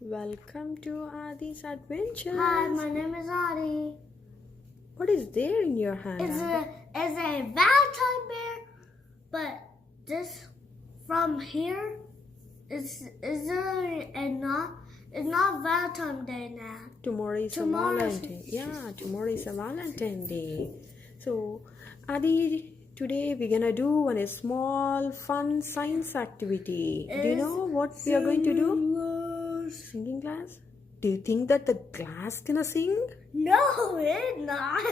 Welcome to Adi's Adventures. Hi, my name is Adi. What is there in your hand? It's Adi? a Valentine bear, but this from here is it's not Valentine Day now. Tomorrow is Tomorrow's- a Valentine. Yeah, tomorrow is a Valentine Day. So, Adi, today we're gonna do a small fun science activity. Do you know what we are going to do? Singing class? Do you think that the glass gonna sing? No, it's not.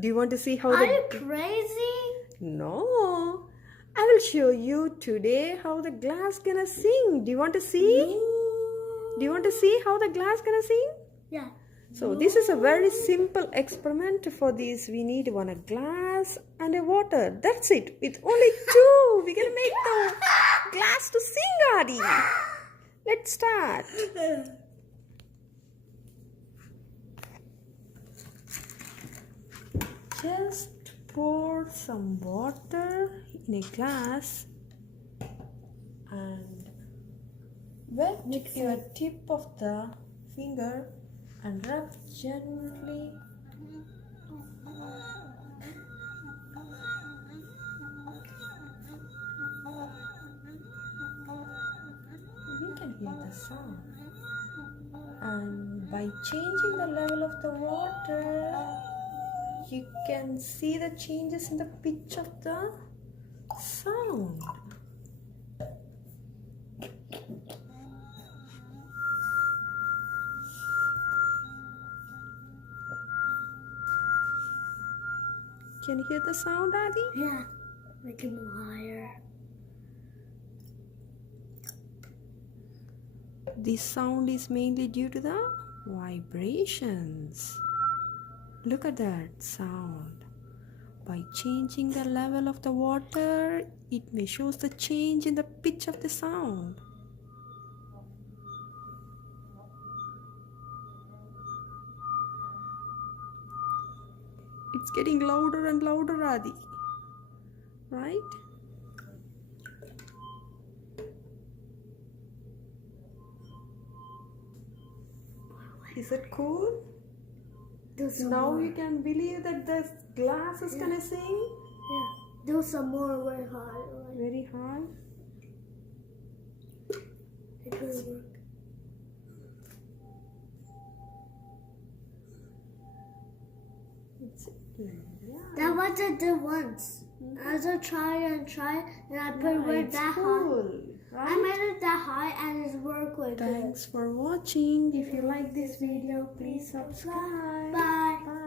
Do you want to see how Are the you crazy? No, I will show you today how the glass gonna sing. Do you want to see? Do you want to see how the glass gonna sing? Yeah. So this is a very simple experiment. For this we need a glass and a water. That's it. With only two, we can make the glass to sing, Adi. Let's start. Just pour some water in a glass and wet your tip of the finger and rub gently. You can hear the sound. And by changing the level of the water, you can see the changes in the pitch of the sound. Can you hear the sound, Adi? Yeah. Make it more higher. This sound is mainly due to the vibrations. Look at that sound. By changing the level of the water, it may shows the change in the pitch of the sound. It's getting louder and louder, Adi. Right? Is it cool? Do some Now more. you can believe that the glass is gonna sing. Yeah. Do some more very high. Very high. It will work. That was I did once. I just try, and I put it it's that high. cool, I right? made it that high and it's worked with it. Thanks for watching. If you like this video, please subscribe. Bye. Bye.